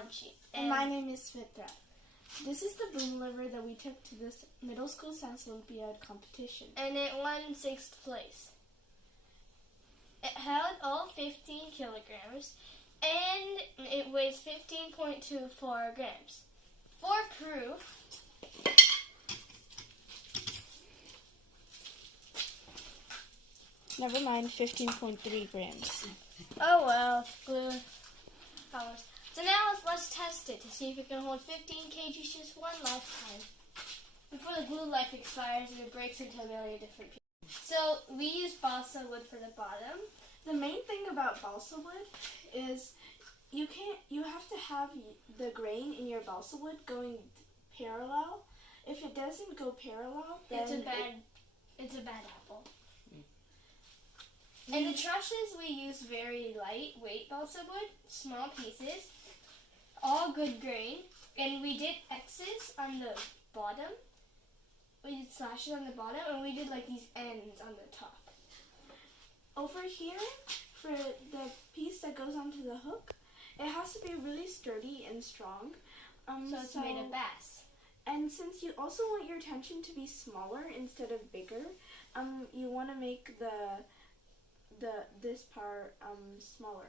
Anchi. And my name is Fitra. This is the Boomilever that we took to this middle school science Olympiad competition. And it won 6th place. It held all 15 kilograms and it weighs 15.24 grams. For proof, Never mind, 15.3 grams. oh well, glue powers. So now let's test it to see if it can hold 15 kgs just one last time before the glue life expires and it breaks into a million different pieces. So we use balsa wood for the bottom. The main thing about balsa wood is you have to have the grain in your balsa wood going parallel. If it doesn't go parallel, then it's a bad apple. And the trusses we use very lightweight balsa wood, small pieces, all good grain, and we did X's on the bottom. We did slashes on the bottom, and we did like these ends on the top. Over here, for the piece that goes onto the hook, it has to be really sturdy and strong. So it's made of bass. And since you also want your tension to be smaller instead of bigger, you want to make this part smaller.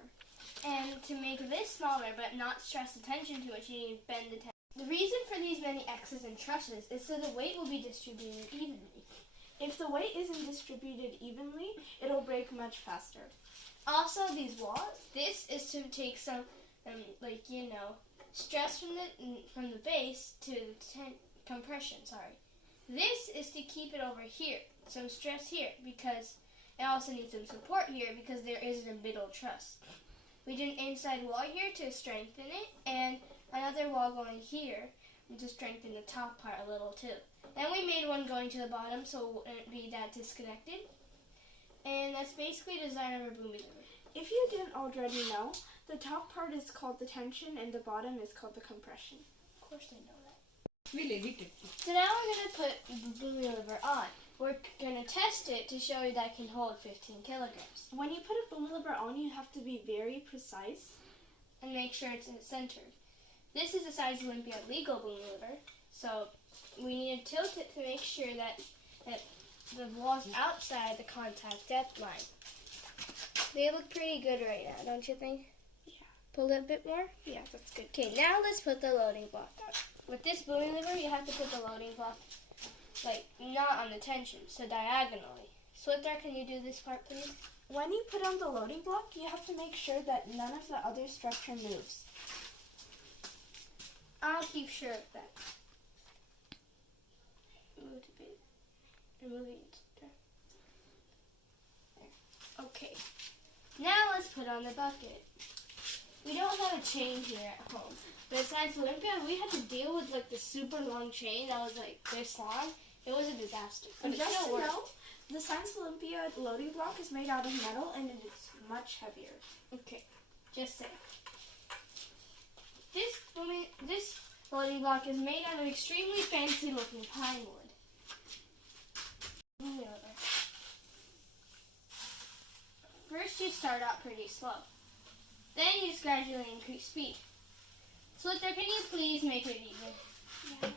And to make this smaller but not stress the tension too much, you need to bend the tension. The reason for these many X's and trusses is so the weight will be distributed evenly. If the weight isn't distributed evenly, it'll break much faster. Also, these walls, this is to take some, stress from the base to the compression, This is to keep it over here, some stress here, because it also needs some support here because there isn't a middle truss. We did an inside wall here to strengthen it, and another wall going here to strengthen the top part a little too. Then we made one going to the bottom so it wouldn't be that disconnected. And that's basically the design of our Boomilever. If you didn't already know, the top part is called the tension and the bottom is called the compression. Of course I know that. So now we're going to put the Boomilever on. We're going to test it to show you that it can hold 15 kilograms. When you put a Boomilever on, you have to be very precise and make sure it's centered. This is a size Olympiad legal Boomilever, so we need to tilt it to make sure that the wall's outside the contact depth line. They look pretty good right now, don't you think? Yeah. Pull it a bit more? Yeah, that's good. Okay, now let's put the loading block on. With this Boomilever, you have to put the loading block not on the tension, so diagonally. Swiftar, can you do this part, please? When you put on the loading block, you have to make sure that none of the other structure moves. I'll keep sure of that. Move it a bit. Removing it. There. Okay. Now let's put on the bucket. We don't have a chain here at home. But at Science Olympiad, we had to deal with the super long chain that was this long. It was a disaster. But just to know, the Science Olympiad loading block is made out of metal and it is much heavier. Okay, just saying. This loading block is made out of extremely fancy looking pine wood. First you start out pretty slow. Then you just gradually increase speed. Swiftar, can you please make it even? Yeah.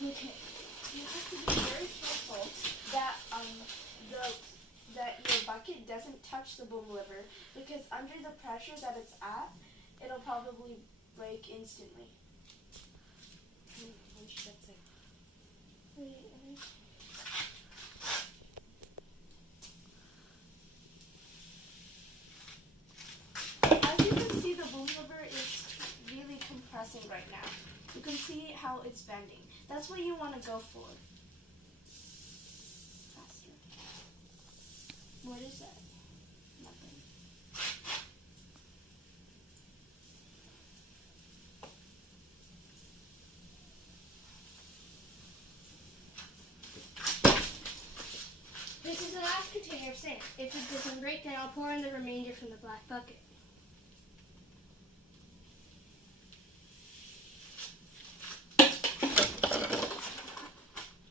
Okay. You have to be very careful that that your bucket doesn't touch the Boomilever, because under the pressure that it's at, it'll probably break instantly. As you can see, the Boomilever is really compressing right now. You can see how it's bending. That's what you want to go for. Faster. What is that? Nothing. This is the last container of sand. If it doesn't break, then I'll pour in the remainder from the black bucket.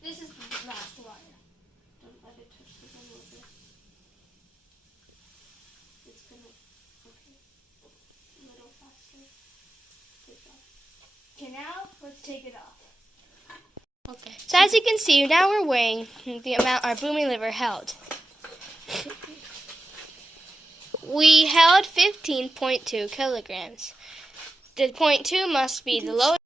This is the last wire. Don't let it touch the Boomilever. It's gonna, okay, a little faster. Good job. Okay, now let's take it off. Okay. So as you can see, now we're weighing the amount our Boomilever held. We held 15.2 kilograms. The 0.2 must be the lowest.